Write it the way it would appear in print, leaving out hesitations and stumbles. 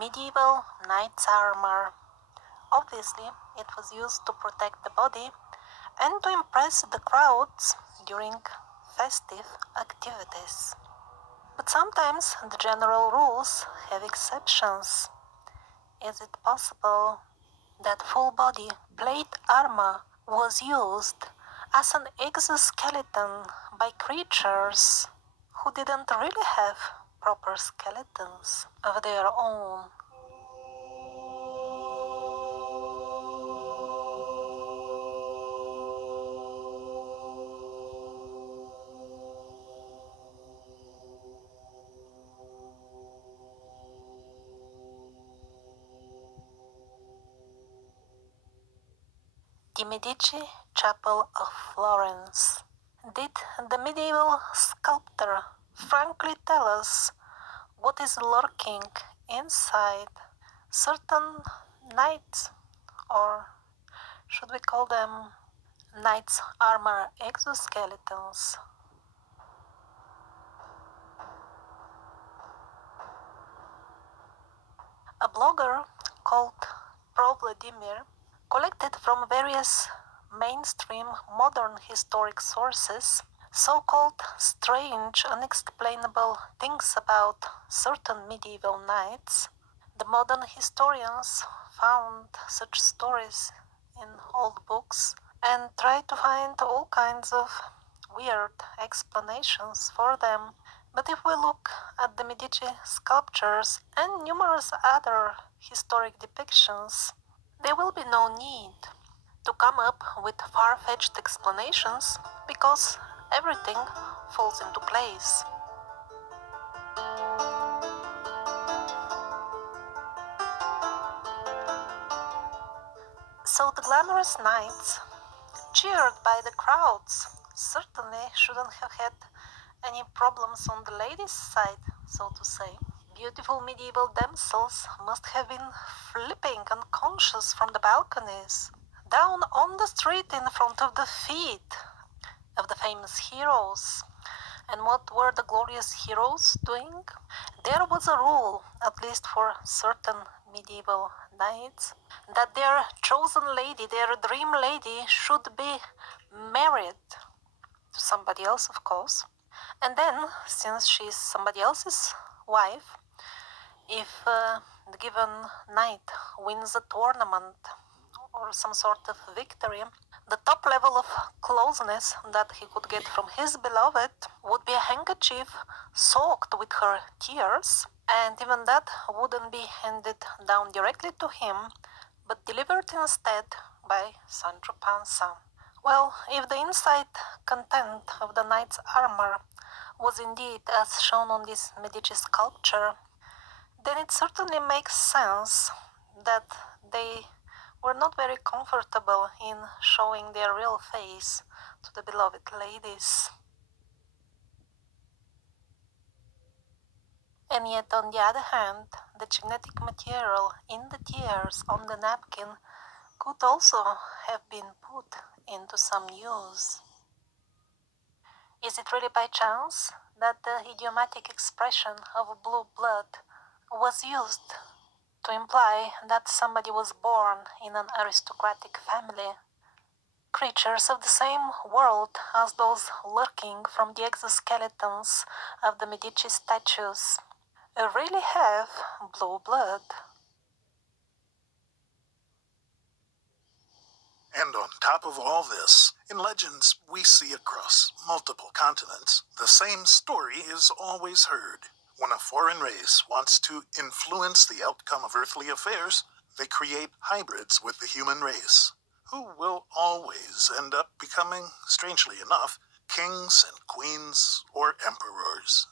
Medieval knight's armor. Obviously, it was used to protect the body and to impress the crowds during festive activities. But sometimes the general rules have exceptions. Is it possible that full body plate armor was used as an exoskeleton by creatures who didn't really have proper skeletons of their own? The Medici Chapel of Florence. Did the medieval sculptor frankly tell us what is lurking inside certain knights, or should we call them knights' armor exoskeletons? A blogger called Pro Vladimir collected from various mainstream modern historic sources so-called strange, unexplainable things about certain medieval knights. The modern historians found such stories in old books and tried to find all kinds of weird explanations for them. But if we look at the Medici sculptures and numerous other historic depictions, there will be no need to come up with far-fetched explanations because everything falls into place. So the glamorous knights, cheered by the crowds, certainly shouldn't have had any problems on the ladies' side, so to say. Beautiful medieval damsels must have been flipping unconscious from the balconies, down on the street in front of the feet of the famous heroes. And what were the glorious heroes doing? There was a rule, at least for certain medieval knights, that their chosen lady, their dream lady, should be married to somebody else, of course. And then, since she's somebody else's wife, if the given knight wins a tournament or some sort of victory, the top level of closeness that he could get from his beloved would be a handkerchief soaked with her tears, and even that wouldn't be handed down directly to him, but delivered instead by Sancho Panza. Well, if the inside content of the knight's armor was indeed as shown on this Medici sculpture, then it certainly makes sense that they were not very comfortable in showing their real face to the beloved ladies. And yet, on the other hand, the genetic material in the tears on the napkin could also have been put into some use. Is it really by chance that the idiomatic expression of blue blood was used to imply that somebody was born in an aristocratic family? Creatures of the same world as those lurking from the exoskeletons of the Medici statues really have blue blood. And on top of all this, in legends we see across multiple continents, the same story is always heard. When a foreign race wants to influence the outcome of earthly affairs, they create hybrids with the human race, who will always end up becoming, strangely enough, kings and queens or emperors.